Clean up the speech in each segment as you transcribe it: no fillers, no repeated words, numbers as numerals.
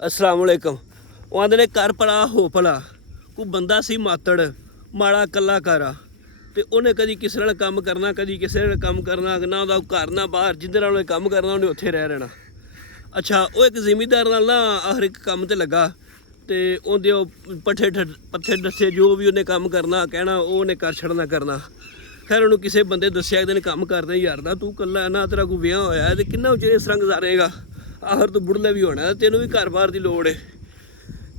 अस्सलाम वालेकुम। ਉਹ ਆਂਦੇ ਨੇ ਕਰ ਭਲਾ ਹੋ ਭਲਾ। ਕੋਈ ਬੰਦਾ ਸੀ ਮਾਤੜ ਮਾੜਾ ਕਲਾਕਾਰਾ ਤੇ ਉਹਨੇ ਕਦੀ ਕਿਸੇ ਨਾਲ ਕੰਮ ਕਰਨਾ ਕਦੀ ਕਿਸੇ ਨਾਲ ਕੰਮ ਕਰਨਾ ਨਾ ਉਹਦਾ ਘਰ ਨਾ ਬਾਹਰ ਜਿੱਧਰ ਨਾਲ ਉਹਨੇ ਕੰਮ ਕਰਨਾ ਉਹਨੇ ਉੱਥੇ ਰਹਿ ਰਹਿਣਾ। ਅੱਛਾ ਉਹ ਇੱਕ ਜ਼ਿਮੀਂਦਾਰ ਨਾਲ ਨਾ ਹਰ ਇੱਕ ਕੰਮ ਤੇ ਲੱਗਾ ਤੇ ਉਹਦੇ ਉਹ ਪੱਠੇ ਦੱਸੇ ਜੋ ਵੀ ਉਹਨੇ ਕੰਮ ਕਰਨਾ ਕਹਿਣਾ ਉਹ ਉਹਨੇ ਕਰ ਛੱਡਣਾ ਕਰਨਾ। ਖੈਰ ਉਹਨੂੰ ਕਿਸੇ ਬੰਦੇ ਦੱਸਿਆ ਇਹਦੇ ਨੇ ਕੰਮ ਕਰਦੇ ਯਾਰ ਦਾ ਤੂੰ ਇਕੱਲਾ ਨਾ ਤੇਰਾ ਕੋਈ ਵਿਆਹ ਹੋਇਆ ਤੇ ਕਿੰਨਾ ਉਚੇ ਇਸ ਤਰ੍ਹਾਂ ਗੁਜ਼ਾਰੇਗਾ ਆਖਰ ਤੂੰ ਬੁੜਲੇ ਵੀ ਹੋਣਾ ਤੈਨੂੰ ਵੀ ਘਰ ਬਾਹਰ ਦੀ ਲੋੜ ਹੈ।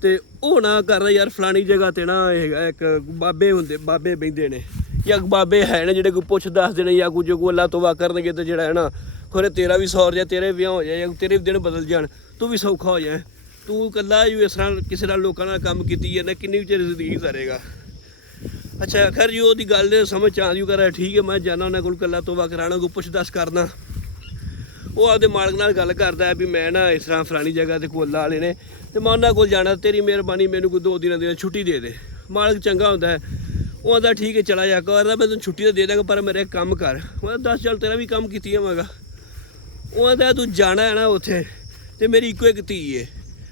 ਤੇ ਉਹ ਨਾ ਕਰਦਾ ਯਾਰ ਫਲਾਣੀ ਜਗ੍ਹਾ ਤੇ ਨਾ ਹੈਗਾ ਇੱਕ ਬਾਬੇ ਹੁੰਦੇ ਬਾਬੇ ਬਹਿੰਦੇ ਨੇ ਜਾਂ ਬਾਬੇ ਹੈ ਨੇ ਜਿਹੜੇ ਕੋਈ ਪੁੱਛ ਦੱਸਦੇ ਨੇ ਜਾਂ ਕੁਝ ਕੋਈ ਅੱਲਾ ਤੋਬਾ ਕਰਨਗੇ ਤੇ ਜਿਹੜਾ ਹੈ ਨਾ ਖੋਰੇ ਤੇਰਾ ਵੀ ਸੌਰ ਜਾ ਤੇਰੇ ਵਿਆਹ ਹੋ ਜਾਏ ਜਾਂ ਤੇਰੇ ਵੀ ਦਿਨ ਬਦਲ ਜਾਣ ਤੂੰ ਵੀ ਸੌਖਾ ਹੋ ਜਾਏ। ਤੂੰ ਇਕੱਲਾ ਹੀ ਇਸ ਤਰ੍ਹਾਂ ਕਿਸੇ ਨਾਲ ਲੋਕਾਂ ਨਾਲ ਕੰਮ ਕੀਤੀ ਜਾਂਦਾ ਕਿੰਨੀ ਕੁ ਚਿਰ ਜ਼ਿੰਦਗੀ ਗੁਜ਼ਾਰੇਗਾ। ਅੱਛਾ ਖੈਰ ਜੀ ਉਹਦੀ ਗੱਲ ਸਮਝ ਆਉਂਦੀ ਉਹ ਕਰ ਠੀਕ ਹੈ ਮੈਂ ਜਾਣਾ ਉਹਨਾਂ ਕੋਲ ਇਕੱਲਾ ਤੋਬਾ ਕਰਾਉਣਾ ਕੋਈ ਪੁੱਛ ਦੱਸ ਕਰਨਾ। ਉਹ ਆਪਦੇ ਮਾਲਕ ਨਾਲ ਗੱਲ ਕਰਦਾ ਵੀ ਮੈਂ ਨਾ ਇਸ ਤਰ੍ਹਾਂ ਫਲਾਣੀ ਜਗ੍ਹਾ 'ਤੇ ਕੋਲ ਵਾਲੇ ਨੇ ਤੇ ਮੈਂ ਉਹਨਾਂ ਕੋਲ ਜਾਣਾ ਤੇਰੀ ਮਿਹਰਬਾਨੀ ਮੈਨੂੰ ਕੋਈ 2 ਦਿਨਾਂ ਦੀ ਛੁੱਟੀ ਦੇ ਦੇ। ਮਾਲਕ ਚੰਗਾ ਹੁੰਦਾ ਉਹ ਆਂਦਾ ਠੀਕ ਹੈ ਚਲਾ ਜਾ ਕਰਦਾ ਮੈਂ ਤੈਨੂੰ ਛੁੱਟੀ ਤਾਂ ਦੇ ਦਾਂਗਾ ਪਰ ਮੇਰੇ ਕੰਮ ਕਰ। ਉਹ ਦੱਸ ਚੱਲ ਤੇਰਾ ਵੀ ਕੰਮ ਕੀਤੀ ਜਾਵਾਂਗਾ। ਉਹ ਆਂਦਾ ਤੂੰ ਜਾਣਾ ਹੈ ਨਾ ਉੱਥੇ ਤੇ ਮੇਰੀ ਇੱਕੋ ਇੱਕ ਧੀ ਹੈ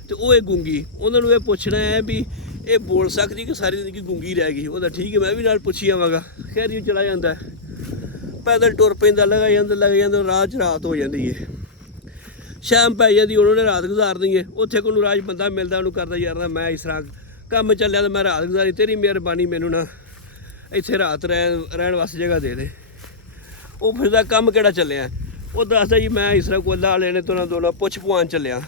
ਤੇ ਉਹ ਇਹ ਗੂੰਗੀ ਉਹਨਾਂ ਨੂੰ ਇਹ ਪੁੱਛਣਾ ਹੈ ਵੀ ਇਹ ਬੋਲ ਸਕਦੀ ਕਿ ਸਾਰੀ ਜ਼ਿੰਦਗੀ ਗੂੰਗੀ ਰਹਿ ਗਈ। ਉਹਦਾ ਠੀਕ ਹੈ ਮੈਂ ਵੀ ਨਾਲ ਪੁੱਛੀ ਜਾਵਾਂਗਾ। ਖੈਰ ਜੀ ਚਲਾ ਜਾਂਦਾ ਪੈਦਲ ਟੁਰ ਪੈਂਦਾ ਲੱਗ ਜਾਂਦਾ ਰਾਹ 'ਚ ਰਾਤ ਹੋ ਜਾਂਦੀ ਹੈ ਸ਼ਾਮ ਪੈ ਜਾਂਦੀ ਉਹਨਾਂ ਨੇ ਰਾਤ ਗੁਜ਼ਾਰਨੀ ਹੈ। ਉੱਥੇ ਕੋਈ ਰਾਜ ਬੰਦਾ ਮਿਲਦਾ ਉਹਨੂੰ ਕਰਦਾ ਯਾਰ ਮੈਂ ਇਸ ਤਰ੍ਹਾਂ ਕੰਮ ਚੱਲਿਆ ਤਾਂ ਮੈਂ ਰਾਤ ਗੁਜ਼ਾਰੀ ਤੇਰੀ ਮਿਹਰਬਾਨੀ ਮੈਨੂੰ ਨਾ ਇੱਥੇ ਰਾਤ ਰਹਿਣ ਵਾਸਤੇ ਜਗ੍ਹਾ ਦੇ ਦੇ। ਉਹ ਫਿਰਦਾ ਕੰਮ ਕਿਹੜਾ ਚੱਲਿਆ ਉਹ ਦੱਸਦਾ ਜੀ ਮੈਂ ਇਸ ਤਰ੍ਹਾਂ ਕੋਲਾ ਵਾਲੇ ਨੇ ਤੁਨਾਂ ਦੋਨਾਂ ਪੁੱਛ ਪਵਾਉਣ ਚੱਲਿਆ।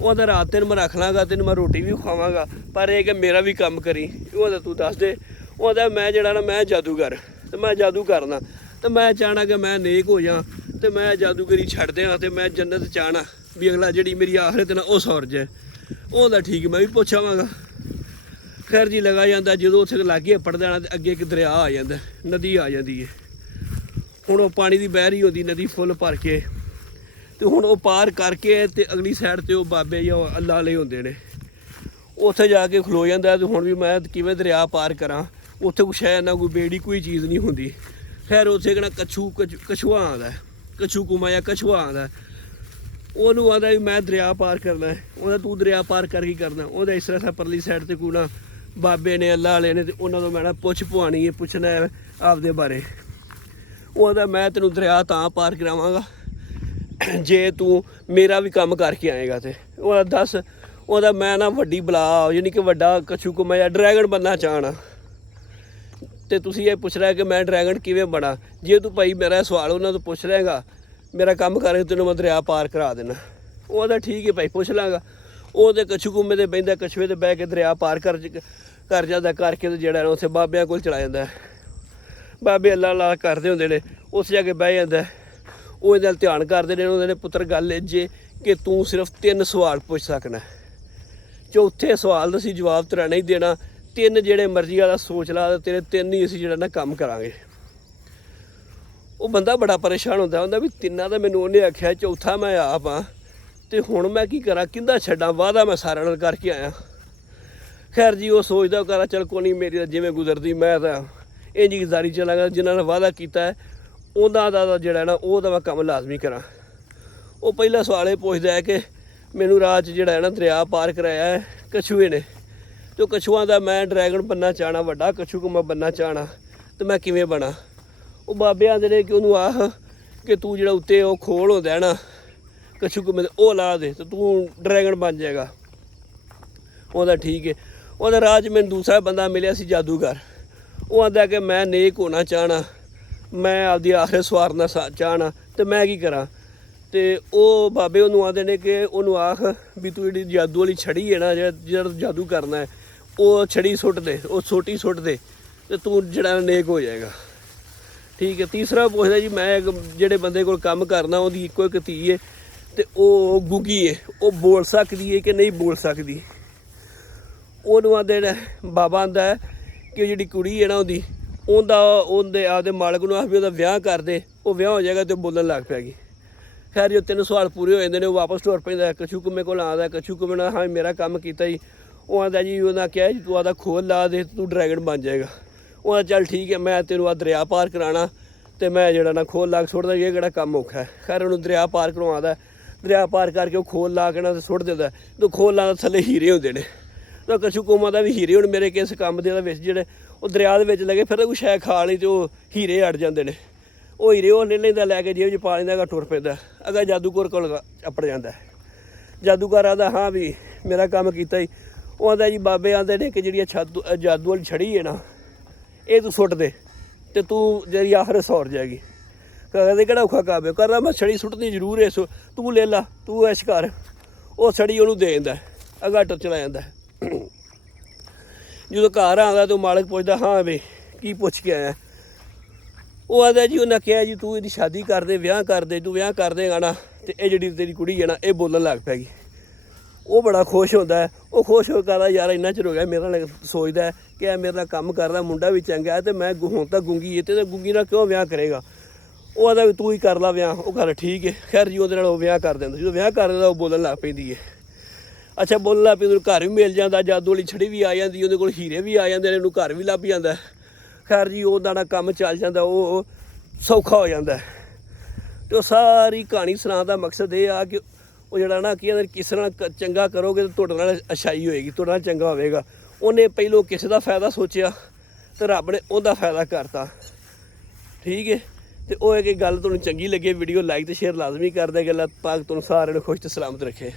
ਉਹਦਾ ਰਾਤ ਤੈਨੂੰ ਮੈਂ ਰੱਖ ਲਾਂਗਾ ਤੈਨੂੰ ਮੈਂ ਰੋਟੀ ਵੀ ਖਵਾਵਾਂਗਾ ਪਰ ਇਹ ਕਿ ਮੇਰਾ ਵੀ ਕੰਮ ਕਰੀ। ਉਹਦਾ ਤੂੰ ਦੱਸ ਦੇ ਉਹਦਾ ਮੈਂ ਜਿਹੜਾ ਨਾ ਮੈਂ ਜਾਦੂਗਰ ਤੇ ਮੈਂ ਜਾਦੂ ਕਰਨਾ ਤੇ ਮੈਂ ਚਾਹਣਾ ਕਿ ਮੈਂ ਨੇਕ ਹੋ ਜਾ ਤੇ ਮੈਂ ਜਾਦੂਗਰੀ ਛੱਡ ਦਿਆਂ ਤੇ ਮੈਂ ਜੰਨਤ ਚਾਹਣਾ ਵੀ ਅਗਲਾ ਜਿਹੜੀ ਮੇਰੀ ਆਖਰਤ ਨਾ ਉਹ ਸੌਰਜ ਹੈ। ਉਹਦਾ ਠੀਕ ਮੈਂ ਵੀ ਪੁੱਛ ਆਵਾਂਗਾ। ਖੈਰ ਜੀ ਲਗਾ ਜਾਂਦਾ ਜਦੋਂ ਉੱਥੇ ਲਾਗੇ ਪੜ ਜਾਣਾ ਤੇ ਅੱਗੇ ਇੱਕ ਦਰਿਆ ਆ ਜਾਂਦਾ ਨਦੀ ਆ ਜਾਂਦੀ ਹੈ। ਹੁਣ ਉਹ ਪਾਣੀ ਦੀ ਬਹਿ ਰਹੀ ਹੁੰਦੀ ਨਦੀ ਫੁੱਲ ਭਰ ਕੇ ਤੇ ਹੁਣ ਉਹ ਪਾਰ ਕਰਕੇ ਤੇ ਅਗਲੀ ਸਾਈਡ ਤੇ ਉਹ ਬਾਬੇ ਜਾਂ ਅੱਲਾ ਵਾਲੇ ਹੁੰਦੇ ਨੇ ਉੱਥੇ ਜਾ ਕੇ ਖਲੋ ਜਾਂਦਾ ਤੇ ਹੁਣ ਵੀ ਮੈਂ ਕਿਵੇਂ ਦਰਿਆ ਪਾਰ ਕਰਾਂ ਉੱਥੇ ਕੁਛ ਹੈ ਨਾ ਕੋਈ ਬੇੜੀ ਕੋਈ ਚੀਜ਼ ਨਹੀਂ ਹੁੰਦੀ। ਖੈਰ ਉੱਥੇ ਕਿਹੜਾ ਕਛੂਆ ਆਉਂਦਾ ਕਛੂ ਕੁਮਾ ਜਾਂ ਕਛੂਆ ਆਉਂਦਾ ਉਹਨੂੰ ਆਉਂਦਾ ਵੀ ਮੈਂ ਦਰਿਆ ਪਾਰ ਕਰਨਾ ਉਹਦਾ ਤੂੰ ਦਰਿਆ ਪਾਰ ਕਰ ਕੀ ਕਰਨਾ। ਉਹਦਾ ਇਸ ਤਰ੍ਹਾਂ ਪਰਲੀ ਸਾਈਡ 'ਤੇ ਕੋਈ ਨਾ ਬਾਬੇ ਨੇ ਅੱਲਾ ਵਾਲੇ ਨੇ ਤੇ ਉਹਨਾਂ ਤੋਂ ਮੈਂ ਨਾ ਪੁੱਛ ਪਵਾਉਣੀ ਹੈ ਪੁੱਛਣਾ ਹੈ ਆਪਦੇ ਬਾਰੇ। ਉਹਦਾ ਮੈਂ ਤੈਨੂੰ ਦਰਿਆ ਤਾਂ ਪਾਰ ਕਰਾਵਾਂਗਾ ਜੇ ਤੂੰ ਮੇਰਾ ਵੀ ਕੰਮ ਕਰਕੇ ਆਏਗਾ ਤੇ ਉਹਦਾ ਦੱਸ ਉਹਦਾ ਮੈਂ ਨਾ ਵੱਡੀ ਬਲਾ ਯਾਨੀ ਕਿ ਵੱਡਾ ਕਛੂ ਕੁਮਾ ਜਾਂ ਡਰੈਗਨ ਬਣਨਾ ਚਾਹਣਾ ਤੇ ਤੁਸੀਂ ਇਹ ਪੁੱਛ ਰਿਹਾ ਕਿ ਮੈਂ ਡਰੈਗਨ ਕਿਵੇਂ ਬਣਾ। ਜੇ ਤੂੰ ਭਾਈ ਮੇਰਾ ਸਵਾਲ ਉਹਨਾਂ ਤੋਂ ਪੁੱਛ ਰਹੇਗਾ ਮੇਰਾ ਕੰਮ ਕਰਕੇ ਤੈਨੂੰ ਮੈਂ ਦਰਿਆ ਪਾਰ ਕਰਾ ਦੇਣਾ। ਉਹਦਾ ਠੀਕ ਹੈ ਭਾਈ ਪੁੱਛ ਲਾਂਗਾ। ਉਹਦੇ ਕਛੂ ਕੁੰਮੇ ਦੇ ਬਹਿੰਦਾ ਕਛੂਏ 'ਤੇ ਬਹਿ ਕੇ ਦਰਿਆ ਪਾਰ ਕਰ ਜਾਂਦਾ ਕਰਕੇ ਤੇ ਜਿਹੜਾ ਉੱਥੇ ਬਾਬਿਆਂ ਕੋਲ ਚਲਾ ਜਾਂਦਾ। ਬਾਬੇ ਅੱਲਾ ਲਾ ਕਰਦੇ ਹੁੰਦੇ ਨੇ ਉਸ ਜਾ ਕੇ ਬਹਿ ਜਾਂਦਾ। ਉਹ ਇਹਦੇ ਨਾਲ ਧਿਆਨ ਕਰਦੇ ਨੇ ਉਹਨਾਂ ਨੇ ਪੁੱਤਰ ਗੱਲ ਇਹ ਜੇ ਕਿ ਤੂੰ ਸਿਰਫ 3 ਸਵਾਲ ਪੁੱਛ ਸਕਣਾ ਚੌਥੇ ਸਵਾਲ ਦਾ ਅਸੀਂ ਜਵਾਬ ਤੇਰਾ ਨਹੀਂ ਦੇਣਾ 3 ਜਿਹੜੇ ਮਰਜ਼ੀ ਵਾਲਾ ਸੋਚ ਲਾ ਤੇਰੇ 3 ਹੀ ਅਸੀਂ ਜਿਹੜਾ ਨਾ ਕੰਮ ਕਰਾਂਗੇ। ਉਹ ਬੰਦਾ ਬੜਾ ਪਰੇਸ਼ਾਨ ਹੁੰਦਾ ਵੀ 3 ਦਾ ਮੈਨੂੰ ਉਹਨੇ ਆਖਿਆ ਚੌਥਾ ਮੈਂ ਆਪ ਹਾਂ ਤੇ ਹੁਣ ਮੈਂ ਕੀ ਕਰਾਂ ਕਿੰਦਾ ਛੱਡਾਂ ਵਾਅਦਾ ਮੈਂ ਸਾਰਿਆਂ ਨਾਲ ਕਰਕੇ ਆਇਆ। ਖੈਰ ਜੀ ਉਹ ਸੋਚਦਾ ਕਰਾ ਚੱਲ ਕੋਈ ਨਹੀਂ ਮੇਰੀ ਜਿਵੇਂ ਗੁਜ਼ਰਦੀ ਮੈਂ ਤਾਂ ਇਹ ਜੀ ਗੁਜ਼ਾਰੀ ਚੱਲਾਂਗਾ ਜਿਨ੍ਹਾਂ ਨੇ ਵਾਅਦਾ ਕੀਤਾ ਹੈ ਉਹਨਾਂ ਦਾ ਜਿਹੜਾ ਨਾ ਉਹਦਾ ਮੈਂ ਕੰਮ ਲਾਜ਼ਮੀ ਕਰਾਂ। ਉਹ ਪਹਿਲਾ ਸਵਾਲ ਇਹ ਪੁੱਛਦਾ ਹੈ ਕਿ ਮੈਨੂੰ ਰਾਹ 'ਚ ਜਿਹੜਾ ਹੈ ਨਾ ਦਰਿਆ ਪਾਰ ਕਰਾਇਆ ਹੈ ਕਛੂਏ ਨੇ ਤੇ ਉਹ ਕਛੂਆਂ ਦਾ ਮੈਂ ਡਰੈਗਨ ਬਣਨਾ ਚਾਹਣਾ ਵੱਡਾ ਕਛੂ ਕੁੰਮਾ ਬਣਨਾ ਚਾਹਣਾ ਤੇ ਮੈਂ ਕਿਵੇਂ ਬਣਾ। ਉਹ ਬਾਬੇ ਆਂਦੇ ਨੇ ਕਿ ਉਹਨੂੰ ਆਖ ਕਿ ਤੂੰ ਜਿਹੜਾ ਉੱਤੇ ਉਹ ਖੋਲ ਹੁੰਦਾ ਨਾ ਕਛੂ ਕੁੰਮੇ ਦੇ ਉਹ ਲਾ ਦੇ ਤੇ ਤੂੰ ਡਰੈਗਨ ਬਣ ਜਾਏਗਾ। ਉਹਦਾ ਠੀਕ ਹੈ। ਉਹਦਾ ਰਾਹ 'ਚ ਮੈਨੂੰ ਦੂਸਰਾ ਬੰਦਾ ਮਿਲਿਆ ਸੀ ਜਾਦੂਗਰ। ਉਹ ਆਂਦਾ ਕਿ ਮੈਂ ਨੇਕ ਹੋਣਾ ਚਾਹਣਾ ਮੈਂ ਆਪਦੀ ਆਖਿਰ ਸਵਾਰਨਾ ਚਾਹਣਾ ਤੇ ਮੈਂ ਕੀ ਕਰਾਂ। ਤੇ ਉਹ ਬਾਬੇ ਉਹਨੂੰ ਆਂਦੇ ਨੇ ਕਿ ਉਹਨੂੰ ਆਖ ਵੀ ਤੂੰ ਜਿਹੜੀ ਜਾਦੂ ਵਾਲੀ ਛੜੀ ਹੈ ਨਾ ਜਿਹੜਾ ਜਾਦੂ ਕਰਨਾ ਹੈ ਉਹ ਛੜੀ ਸੁੱਟ ਦੇ ਉਹ ਸੋਟੀ ਸੁੱਟ ਦੇ ਤੇ ਤੂੰ ਜਿਹੜਾ ਨੇਕ ਹੋ ਜਾਏਗਾ। ਠੀਕ ਹੈ। ਤੀਸਰਾ ਪੁੱਛਦਾ ਜੀ ਮੈਂ ਜਿਹੜੇ ਬੰਦੇ ਕੋਲ ਕੰਮ ਕਰਨਾ ਉਹਦੀ ਇੱਕੋ ਇੱਕ ਧੀ ਹੈ ਤੇ ਉਹ ਗੂੰਗੀ ਹੈ ਉਹ ਬੋਲ ਸਕਦੀ ਹੈ ਕਿ ਨਹੀਂ ਬੋਲ ਸਕਦੀ। ਉਹਨੂੰ ਆਂਦੇ ਨੇ ਬਾਬਾ ਆਂਦਾ ਕਿ ਜਿਹੜੀ ਕੁੜੀ ਹੈ ਨਾ ਉਹਦੇ ਆਪਦੇ ਮਾਲਕ ਨੂੰ ਆਖ ਵੀ ਉਹਦਾ ਵਿਆਹ ਕਰ ਦੇ ਉਹ ਵਿਆਹ ਹੋ ਜਾਏਗਾ ਤੇ ਬੋਲਣ ਲੱਗ ਪੈਗੀ। ਖੈਰ ਜੋ 3 ਸਵਾਲ ਪੂਰੇ ਹੋ ਜਾਂਦੇ ਨੇ ਉਹ ਵਾਪਸ ਟੁਰ ਪੈਂਦਾ ਕਛੂ ਕੁੰਮੇ ਕੋਲ ਆਉਂਦਾ ਕਛੂ ਕੁੰਮੇ ਨਾਲ ਹਾਂ ਮੇਰਾ ਕੰਮ ਕੀਤਾ ਜੀ। ਉਹ ਆਂਦਾ ਜੀ ਉਹਨਾਂ ਕਿਹਾ ਜੀ ਤੂੰ ਆਦਾ ਖੋਲ ਲਾ ਦੇ ਤੂੰ ਡਰੈਗਨ ਬਣ ਜਾਏਗਾ। ਉਹ ਆਂਦਾ ਚੱਲ ਠੀਕ ਹੈ ਮੈਂ ਤੈਨੂੰ ਆ ਦਰਿਆ ਪਾਰ ਕਰਾਉਣਾ ਤੇ ਮੈਂ ਜਿਹੜਾ ਨਾ ਖੋਲ ਲਾ ਕੇ ਸੁੱਟਦਾ ਇਹ ਕਿਹੜਾ ਕੰਮ ਔਖਾ ਹੈ। ਖੈਰ ਉਹਨੂੰ ਦਰਿਆ ਪਾਰ ਕਰਵਾਉਂਦਾ ਦਰਿਆ ਪਾਰ ਕਰਕੇ ਉਹ ਖੋਲ ਲਾ ਕੇ ਨਾ ਤੇ ਸੁੱਟ ਦਿੰਦਾ ਤੇ ਖੋਲਾਂ ਦੇ ਥੱਲੇ ਹੀਰੇ ਹੁੰਦੇ ਨੇ ਤਾਂ ਕਛੂ ਕੋਮਾਂ ਦਾ ਵੀ ਹੀਰੇ ਹੁਣ ਮੇਰੇ ਕਿਸ ਕੰਮ ਦੇ ਵਿੱਚ ਜਿਹੜੇ ਉਹ ਦਰਿਆ ਦੇ ਵਿੱਚ ਲੱਗੇ ਫਿਰ ਕੋਈ ਸ਼ੈ ਖਾ ਲਈ ਤੇ ਉਹ ਹੀਰੇ ਅੜ ਜਾਂਦੇ ਨੇ ਉਹ ਹੀਰੇ ਉਹ ਲੈ ਲੈਂਦਾ ਲੈ ਕੇ ਜੇਬ 'ਚ ਪਾ ਲੈਂਦਾ ਟੁਰ ਪੈਂਦਾ ਅਗਾ ਜਾਦੂਗਰ ਕੋਲ ਅੱਪੜ ਜਾਂਦਾ ਜਾਦੂਗਰ ਆਂਦਾ ਹਾਂ ਵੀ ਮੇਰਾ ਕੰਮ ਕੀਤਾ ਹੀ ਉਹ ਆਂਦਾ ਜੀ ਬਾਬੇ ਆਂਦੇ ਨੇ ਕਿ ਜਿਹੜੀ ਜਾਦੂ ਵਾਲੀ ਛੜੀ ਹੈ ਨਾ ਇਹ ਤੂੰ ਸੁੱਟ ਦੇ ਤੇ ਤੂੰ ਜਿਹੜੀ ਆਖਰ ਸੌਰ ਜਾਏਗੀ ਕਹਿੰਦੇ ਕਿਹੜਾ ਔਖਾ ਕੰਮ ਹੈ ਕਰਨਾ ਮੈਂ ਛੜੀ ਸੁੱਟਣੀ ਜ਼ਰੂਰ ਹੈ ਤੂੰ ਲੈ ਲਾ ਤੂੰ ਐਸ਼ ਕਰ ਉਹ ਛੜੀ ਉਹਨੂੰ ਦੇ ਦਿੰਦਾ ਅਗਾ ਟੁਰ ਚਲਾ ਜਾਂਦਾ ਜਦੋਂ ਘਰ ਆਉਂਦਾ ਤਾਂ ਮਾਲਕ ਪੁੱਛਦਾ ਹਾਂ ਵੀ ਕੀ ਪੁੱਛ ਕੇ ਆਇਆ ਉਹ ਆਂਦਾ ਜੀ ਉਹਨਾਂ ਕਿਹਾ ਜੀ ਤੂੰ ਇਹਦੀ ਸ਼ਾਦੀ ਕਰ ਦੇ ਵਿਆਹ ਕਰ ਦੇ ਤੂੰ ਵਿਆਹ ਕਰ ਦੇਗਾ ਨਾ ਤੇ ਇਹ ਜਿਹੜੀ ਤੇਰੀ ਕੁੜੀ ਹੈ ਨਾ ਇਹ ਬੋਲਣ ਲੱਗ ਪੈਗੀ ਉਹ ਬੜਾ ਖੁਸ਼ ਹੁੰਦਾ ਉਹ ਖੁਸ਼ ਹੋ ਕਰਦਾ ਯਾਰ ਇੰਨਾ ਚਿਰ ਹੋ ਗਿਆ ਮੇਰੇ ਨਾਲ ਸੋਚਦਾ ਕਿ ਇਹ ਮੇਰੇ ਨਾਲ ਕੰਮ ਕਰਦਾ ਮੁੰਡਾ ਵੀ ਚੰਗਾ ਹੈ ਤੇ ਮੈਂ ਹੁਣ ਤਾਂ ਗੁੰਗੀ ਹੈ ਤੇ ਗੁੰਗੀ ਨਾਲ ਕਿਉਂ ਵਿਆਹ ਕਰੇਗਾ ਉਹ ਆਂਦਾ ਵੀ ਤੂੰ ਹੀ ਕਰ ਲਾ ਵਿਆਹ ਉਹ ਗੱਲ ਠੀਕ ਹੈ ਖੈਰ ਜੀ ਉਹਦੇ ਨਾਲ ਉਹ ਵਿਆਹ ਕਰ ਦਿੰਦਾ ਜਦੋਂ ਵਿਆਹ ਕਰ ਦਿੰਦਾ ਉਹ ਬੋਲਣ ਲੱਗ ਪੈਂਦੀ ਹੈ ਅੱਛਾ ਬੋਲਣ ਲੱਗ ਪੈਂਦੀ ਉਹਨੂੰ ਘਰ ਵੀ ਮਿਲ ਜਾਂਦਾ ਜਾਦੂ ਵਾਲੀ ਛੜੀ ਵੀ ਆ ਜਾਂਦੀ ਉਹਦੇ ਕੋਲ ਹੀਰੇ ਵੀ ਆ ਜਾਂਦੇ ਨੇ ਉਹਨੂੰ ਘਰ ਵੀ ਲੱਭ ਜਾਂਦਾ ਖੈਰ ਜੀ ਉਹਦਾ ਨਾਲ ਕੰਮ ਚੱਲ ਜਾਂਦਾ ਉਹ ਸੌਖਾ ਹੋ ਜਾਂਦਾ ਅਤੇ ਉਹ ਸਾਰੀ ਕਹਾਣੀ ਸੁਣਾਉਣ ਦਾ ਮਕਸਦ ਇਹ ਆ ਕਿ ਉਹ ਜਿਹੜਾ ਨਾ ਕੀ ਕਿਸੇ ਨਾਲ ਚੰਗਾ ਕਰੋਗੇ ਤਾਂ ਤੁਹਾਡੇ ਨਾਲ ਅੱਛਾਈ ਹੋਏਗੀ ਤੁਹਾਡੇ ਨਾਲ ਚੰਗਾ ਹੋਵੇਗਾ ਉਹਨੇ ਪਹਿਲੋਂ ਕਿਸੇ ਦਾ ਫਾਇਦਾ ਸੋਚਿਆ ਅਤੇ ਰੱਬ ਨੇ ਉਹਦਾ ਫਾਇਦਾ ਕਰਤਾ ਠੀਕ ਹੈ ਅਤੇ ਉਹ ਹੈ ਕਿ ਗੱਲ ਤੁਹਾਨੂੰ ਚੰਗੀ ਲੱਗੇ ਵੀਡੀਓ ਲਾਈਕ ਅਤੇ ਸ਼ੇਅਰ ਲਾਜ਼ਮੀ ਕਰ ਦਿਆ ਕਿ ਅੱਲਾਹ ਪਾਕ ਤੁਹਾਨੂੰ ਸਾਰਿਆਂ ਨੂੰ ਖੁਸ਼ ਅਤੇ ਸਲਾਮਤ ਰੱਖੇ